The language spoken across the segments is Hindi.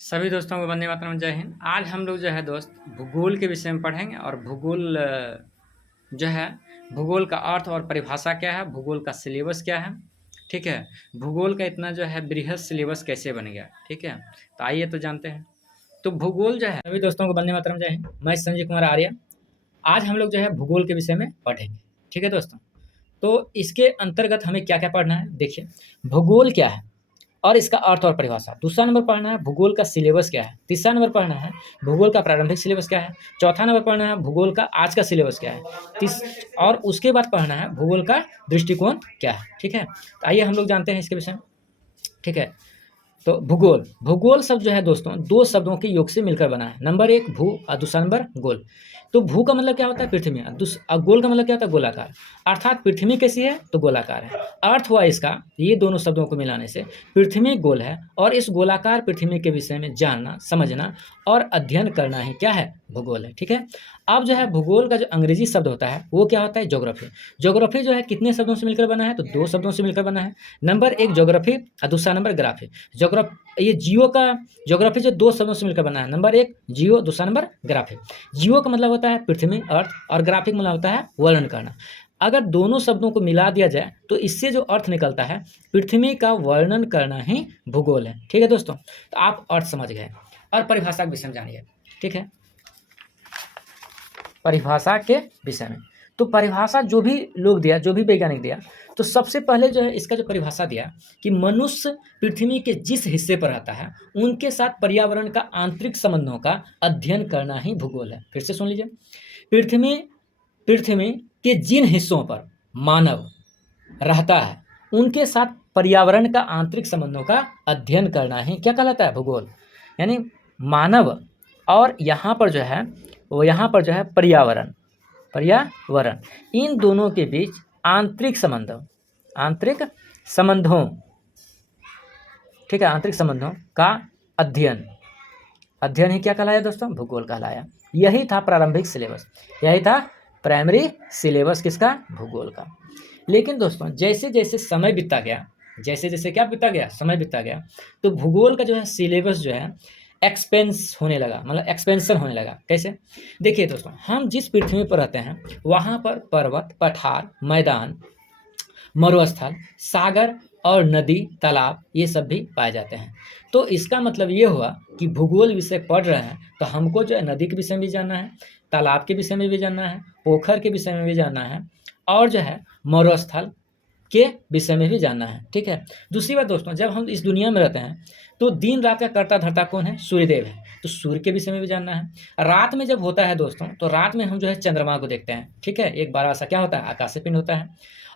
सभी दोस्तों को वंदे मातरम, जय हिंद। आज हम लोग जो है दोस्त भूगोल के विषय में पढ़ेंगे और भूगोल जो है भूगोल का अर्थ और परिभाषा क्या है, भूगोल का सिलेबस क्या है। ठीक है, भूगोल का इतना जो है बृहद सिलेबस कैसे बन गया। ठीक है, तो आइए तो जानते हैं। तो भूगोल जो है, सभी दोस्तों को वंदे मातरम, जय हिंद। मैं संजय कुमार आर्य। आज हम लोग जो है भूगोल के विषय में पढ़ेंगे। ठीक है दोस्तों, तो इसके अंतर्गत हमें क्या क्या पढ़ना है, देखिए भूगोल क्या है और इसका अर्थ और परिभाषा। दूसरा नंबर पढ़ना है भूगोल का सिलेबस क्या है। तीसरा नंबर पढ़ना है भूगोल का प्रारंभिक सिलेबस क्या है। चौथा नंबर पढ़ना है भूगोल का आज का सिलेबस क्या है। और उसके बाद पढ़ना है भूगोल का दृष्टिकोण क्या है। ठीक है, तो आइए हम लोग जानते हैं इसके विषय में। ठीक है, तो भूगोल भूगोल शब्द जो है दोस्तों दो शब्दों के योग से मिलकर बना है। नंबर एक भू और दूसरा नंबर गोल। तो भू का मतलब क्या होता है, पृथ्वी। और गोल का मतलब क्या होता है, गोलाकार। अर्थात पृथ्वी कैसी है तो गोलाकार है। अर्थ हुआ इसका, ये दोनों शब्दों को मिलाने से पृथ्वी गोल है और इस गोलाकार पृथ्वी के विषय में जानना, समझना और अध्ययन करना ही क्या है, भूगोल है। ठीक है, अब जो है भूगोल का जो अंग्रेजी शब्द होता है वो क्या होता है, ज्योग्राफी। ज्योग्राफी जो है कितने शब्दों से मिलकर बना है, तो दो शब्दों से मिलकर बना है। नंबर एक ज्योग्राफी और दूसरा नंबर ग्राफी। ये जियो का ज्योग्राफी जो दो शब्दों से मिलकर बना है। नंबर एक जियो, दूसरा नंबर ग्राफी। जियो का मतलब होता है पृथ्वी, अर्थ, और ग्राफिक मतलब होता है वर्णन करना। अगर दोनों शब्दों को मिला दिया जाए तो इससे जो अर्थ निकलता है, पृथ्वी का वर्णन करना ही भूगोल है। ठीक है दोस्तों, तो आप अर्थ समझ गए और परिभाषा के विषय में जानिए। ठीक है, परिभाषा के विषय में तो परिभाषा जो भी लोग दिया, जो भी वैज्ञानिक दिया, तो सबसे पहले जो है इसका जो परिभाषा दिया कि मनुष्य पृथ्वी के जिस हिस्से पर रहता है उनके साथ पर्यावरण का आंतरिक संबंधों का अध्ययन करना ही भूगोल है। फिर से सुन लीजिए, पृथ्वी पृथ्वी के जिन हिस्सों पर मानव रहता है उनके साथ पर्यावरण का आंतरिक संबंधों का अध्ययन करना ही क्या कहलाता है, भूगोल। यानी मानव और यहाँ पर जो है पर्यावरण, इन दोनों के बीच आंतरिक संबंधों, ठीक है, आंतरिक संबंधों का अध्ययन ही क्या कहलाया दोस्तों, भूगोल कहलाया। यही था प्रारंभिक सिलेबस, यही था प्राइमरी सिलेबस किसका, भूगोल का। लेकिन दोस्तों जैसे जैसे समय बीतता गया, समय बीतता गया, तो भूगोल का जो है सिलेबस जो है एक्सपेंशन होने लगा। कैसे, देखिए दोस्तों, हम जिस पृथ्वी पर रहते हैं वहाँ पर पर्वत, पठार, मैदान, मरुस्थल, सागर और नदी, तालाब, ये सब भी पाए जाते हैं। तो इसका मतलब ये हुआ कि भूगोल विषय पढ़ रहे हैं तो हमको जो है नदी के विषय में भी जानना है, तालाब के विषय में भी जानना है, पोखर के विषय में भी जानना है, और जो है मरुस्थल के विषय में भी जानना है। ठीक है, दूसरी बात दोस्तों, जब हम इस दुनिया में रहते हैं तो दिन रात का करता धरता कौन है, सूर्यदेव है, तो सूर्य के विषय में भी जानना है। रात में जब होता है दोस्तों, तो रात में हम जो है चंद्रमा को देखते हैं। ठीक है, एक बड़ा सा क्या होता है, आकाशीय पिंड होता है,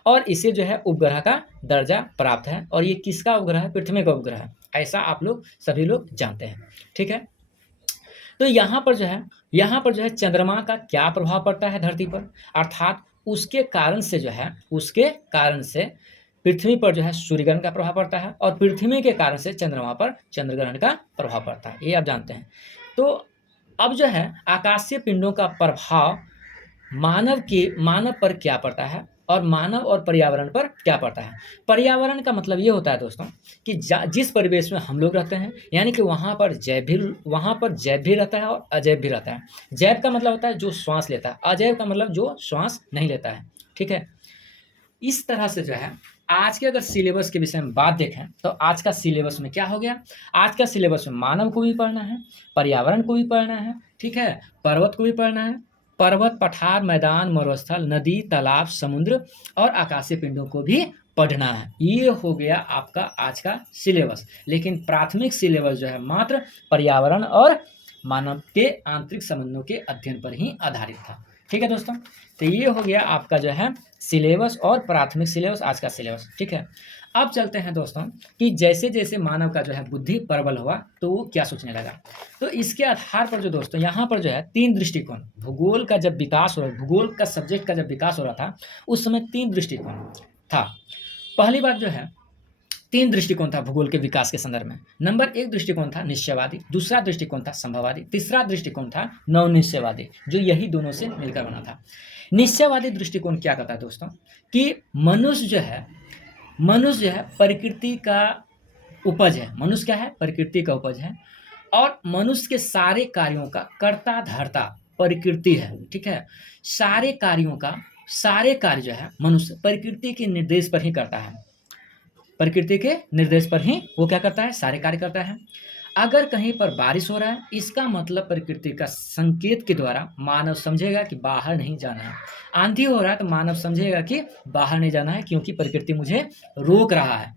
और इसे जो है उपग्रह का दर्जा प्राप्त है। और ये किसका उपग्रह है, पृथ्वी का उपग्रह है, ऐसा आप लोग सभी लोग जानते हैं। ठीक है, तो यहाँ पर जो है चंद्रमा का क्या प्रभाव पड़ता है धरती पर, अर्थात उसके कारण से पृथ्वी पर जो है सूर्यग्रहण का प्रभाव पड़ता है, और पृथ्वी के कारण से चंद्रमा पर चंद्रग्रहण का प्रभाव पड़ता है, ये आप जानते हैं। तो अब जो है आकाशीय पिंडों का प्रभाव मानव पर क्या पड़ता है, और मानव और पर्यावरण पर क्या पड़ता है। पर्यावरण का मतलब ये होता है दोस्तों कि जिस परिवेश में हम लोग रहते हैं, यानी कि वहाँ पर जैव भी रहता है और अजैव भी रहता है। जैव का मतलब होता है जो श्वास लेता है, अजैव का मतलब जो श्वास नहीं लेता है। ठीक है, इस तरह से जो है आज के अगर सिलेबस के विषय में बात देखें तो आज का सिलेबस में क्या हो गया, आज का सिलेबस में मानव को भी पढ़ना है, पर्यावरण को भी पढ़ना है, ठीक है, पर्वत को भी पढ़ना है, पर्वत, पठार, मैदान, मरुस्थल, नदी, तालाब, समुद्र और आकाशीय पिंडों को भी पढ़ना है। ये हो गया आपका आज का सिलेबस। लेकिन प्राथमिक सिलेबस जो है मात्र पर्यावरण और मानव के आंतरिक संबंधों के अध्ययन पर ही आधारित था। ठीक है दोस्तों, तो ये हो गया आपका जो है सिलेबस और प्राथमिक सिलेबस, आज का सिलेबस। ठीक है, अब चलते हैं दोस्तों कि जैसे जैसे मानव का जो है बुद्धि प्रबल हुआ तो वो क्या सोचने लगा। तो इसके आधार पर जो दोस्तों यहाँ पर जो है तीन दृष्टिकोण, भूगोल का जब विकास हो रहा, भूगोल का सब्जेक्ट का जब विकास हो रहा था उस समय तीन दृष्टिकोण था। पहली बात जो है, तीन दृष्टिकोण था भूगोल के विकास के संदर्भ में। नंबर एक दृष्टिकोण था निश्चयवादी, दूसरा दृष्टिकोण था संभववादी, तीसरा दृष्टिकोण था नवनिश्चयवादी, जो यही दोनों से मिलकर बना था। निश्चयवादी दृष्टिकोण क्या कहता है दोस्तों कि मनुष्य जो है प्रकृति का उपज है। मनुष्य क्या है, प्रकृति का उपज है, और मनुष्य के सारे कार्यों का कर्ता धर्ता प्रकृति है, ठीक है। सारे कार्य जो है मनुष्य प्रकृति के निर्देश पर ही करता है, प्रकृति के निर्देश पर ही वो क्या करता है, सारे कार्य करता है। अगर कहीं पर बारिश हो रहा है, इसका मतलब प्रकृति का संकेत के द्वारा मानव समझेगा कि बाहर नहीं जाना है। आंधी हो रहा है तो मानव समझेगा कि बाहर नहीं जाना है, क्योंकि प्रकृति मुझे रोक रहा है,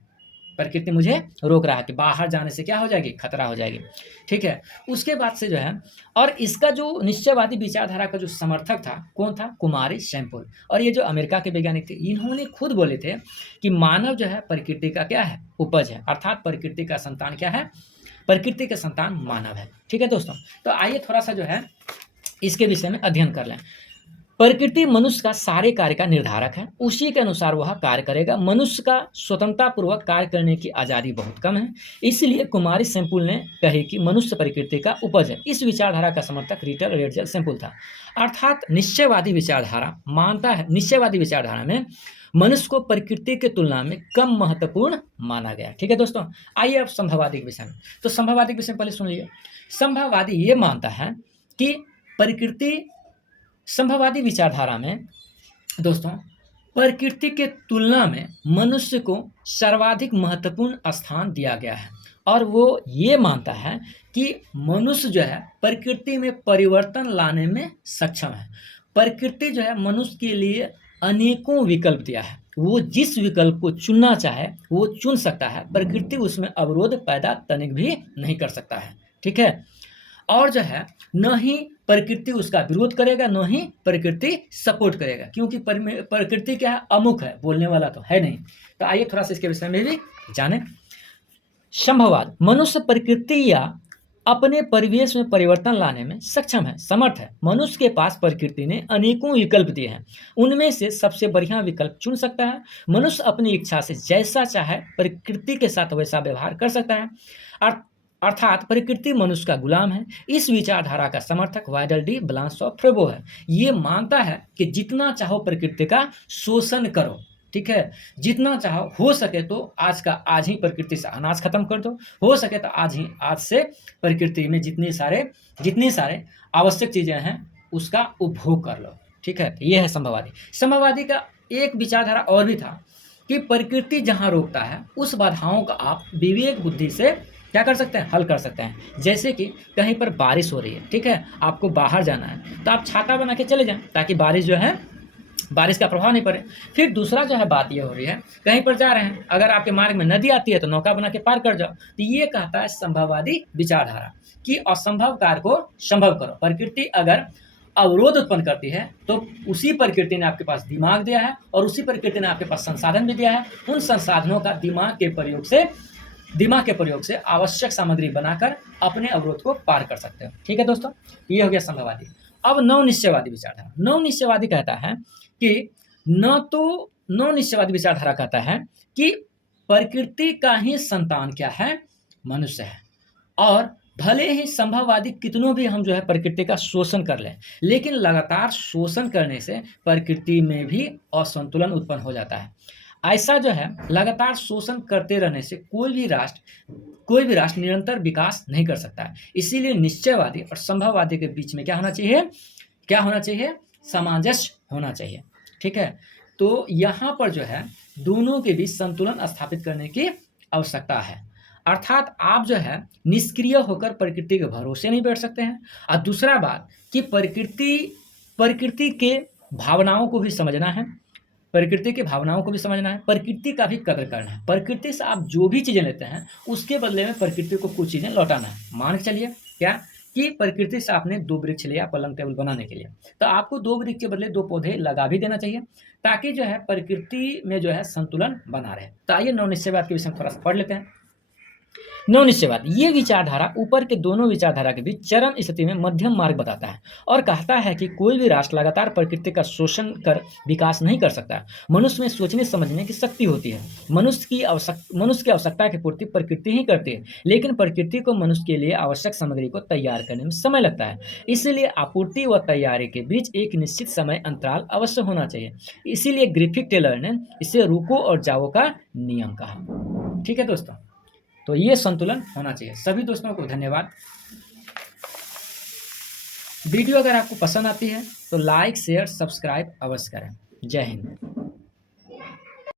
प्रकृति मुझे रोक रहा है कि बाहर जाने से क्या हो जाएगी, खतरा हो जाएगी, ठीक है। उसके बाद से जो है, और इसका जो निश्चयवादी विचारधारा का जो समर्थक था, कौन था, कुमारी सैंपल। और ये जो अमेरिका के वैज्ञानिक थे, इन्होंने खुद बोले थे कि मानव जो है प्रकृति का क्या है, उपज है, अर्थात प्रकृति का संतान क्या है, प्रकृति का संतान मानव है, ठीक है दोस्तों। तो आइए थोड़ा सा जो है इसके विषय में अध्ययन कर लें। प्रकृति मनुष्य का सारे कार्य का निर्धारक है, उसी के अनुसार वह कार्य करेगा। मनुष्य का स्वतंत्रता पूर्वक कार्य करने की आज़ादी बहुत कम है, इसलिए कुमारी सैंपल ने कहे कि मनुष्य प्रकृति का उपज है। इस विचारधारा का समर्थक रिटर रेडजल सैंपल था। अर्थात निश्चयवादी विचारधारा मानता है, निश्चयवादी विचारधारा में मनुष्य को प्रकृति के तुलना में कम महत्वपूर्ण माना गया, ठीक है दोस्तों। आइए अब संभववादी के विषय में। तो संभववादी के विषय में पहले सुन लीजिए। संभववादी ये मानता है कि प्रकृति, संभववादी विचारधारा में दोस्तों प्रकृति के तुलना में मनुष्य को सर्वाधिक महत्वपूर्ण स्थान दिया गया है, और वो ये मानता है कि मनुष्य जो है प्रकृति में परिवर्तन लाने में सक्षम है। प्रकृति जो है मनुष्य के लिए अनेकों विकल्प दिया है, वो जिस विकल्प को चुनना चाहे वो चुन सकता है, प्रकृति उसमें अवरोध पैदा तनिक भी नहीं कर सकता है, ठीक है। और जो है न ही प्रकृति उसका विरोध करेगा, न ही प्रकृति सपोर्ट करेगा, क्योंकि प्रकृति क्या है, अमुख है, बोलने वाला तो है नहीं। तो आइए थोड़ा सा इसके विषय में भी जानें। संभववाद, मनुष्य प्रकृति या अपने परिवेश में परिवर्तन लाने में सक्षम है, समर्थ है। मनुष्य के पास प्रकृति ने अनेकों विकल्प दिए हैं, उनमें से सबसे बढ़िया विकल्प चुन सकता है। मनुष्य अपनी इच्छा से जैसा चाहे प्रकृति के साथ वैसा व्यवहार कर सकता है, अर्थात प्रकृति मनुष्य का गुलाम है। इस विचारधारा का समर्थक वाइडल डी ब्लांसॉ-फ्रेबो है। ये मानता है कि जितना चाहो प्रकृति का शोषण करो, ठीक है, जितना चाहो, हो सके तो आज का आज ही प्रकृति से अनाज खत्म कर दो, हो सके तो आज से प्रकृति में जितने सारे आवश्यक चीजें हैं उसका उपभोग कर लो, ठीक है। ये है संभववादी। संभववादी का एक विचारधारा और भी था कि प्रकृति जहाँ रोकता है उस बाधाओं का आप विवेक बुद्धि से क्या कर सकते हैं, हल कर सकते हैं। जैसे कि कहीं पर बारिश हो रही है, ठीक है, आपको बाहर जाना है तो आप छाता बना के चले जाएं, ताकि बारिश का प्रभाव नहीं पड़े। फिर दूसरा जो है बात ये हो रही है, कहीं पर जा रहे हैं, अगर आपके मार्ग में नदी आती है तो नौका बना के पार कर जाओ। तो ये कहता है संभववादी विचारधारा कि असंभव कार्य को संभव करो। प्रकृति अगर अवरोध उत्पन्न करती है तो उसी प्रकृति ने आपके पास दिमाग दिया है, और उसी प्रकृति ने आपके पास संसाधन भी दिया है। उन संसाधनों का दिमाग के प्रयोग से आवश्यक सामग्री बनाकर अपने अवरोध को पार कर सकते हो, ठीक है दोस्तों। ये हो गया संभववादी। अब नवनिश्चयवादी विचारधारा। नवनिश्चयवादी कहता है कि नवनिश्चयवादी विचारधारा कहता है कि प्रकृति का ही संतान क्या है, मनुष्य है। और भले ही संभववादी कितनों भी हम जो है प्रकृति का शोषण कर लें, लेकिन लगातार शोषण करने से प्रकृति में भी असंतुलन उत्पन्न हो जाता है। ऐसा जो है लगातार शोषण करते रहने से कोई भी राष्ट्र निरंतर विकास नहीं कर सकता है। इसीलिए निश्चयवादी और संभववादी के बीच में क्या होना चाहिए, सामंजस्य होना चाहिए, ठीक है। तो यहाँ पर जो है दोनों के बीच संतुलन स्थापित करने की आवश्यकता है। अर्थात आप जो है निष्क्रिय होकर प्रकृति के भरोसे नहीं बैठ सकते हैं। और दूसरा बात कि प्रकृति के भावनाओं को भी समझना है, प्रकृति का भी कदर करना है। प्रकृति से आप जो भी चीज़ें लेते हैं उसके बदले में प्रकृति को कुछ चीज़ें लौटाना है। मान के चलिए क्या कि प्रकृति से आपने 2 वृक्ष लिया पलंग टेबल बनाने के लिए, तो आपको 2 वृक्ष के बदले 2 पौधे लगा भी देना चाहिए, ताकि जो है प्रकृति में जो है संतुलन बना रहे। तो आइए नवनिश्चयवाद के विषय में थोड़ा सा पढ़ लेते हैं। नवनिश्चयवाद ये विचारधारा ऊपर के दोनों विचारधारा के बीच चरम स्थिति में मध्यम मार्ग बताता है, और कहता है कि कोई भी राष्ट्र लगातार प्रकृति का शोषण कर विकास नहीं कर सकता। मनुष्य में सोचने समझने की शक्ति होती है। मनुष्य की आवश्यकता की पूर्ति प्रकृति ही करती है, लेकिन प्रकृति को मनुष्य के लिए आवश्यक सामग्री को तैयार करने में समय लगता है। इसलिए आपूर्ति व तैयारी के बीच एक निश्चित समय अंतराल अवश्य होना चाहिए। इसीलिए ग्रिफिथ टेलर ने इसे रुको और जाओ का नियम कहा, ठीक है दोस्तों। तो ये संतुलन होना चाहिए। सभी दोस्तों को धन्यवाद। वीडियो अगर आपको पसंद आती है तो लाइक शेयर सब्सक्राइब अवश्य करें। जय हिंद।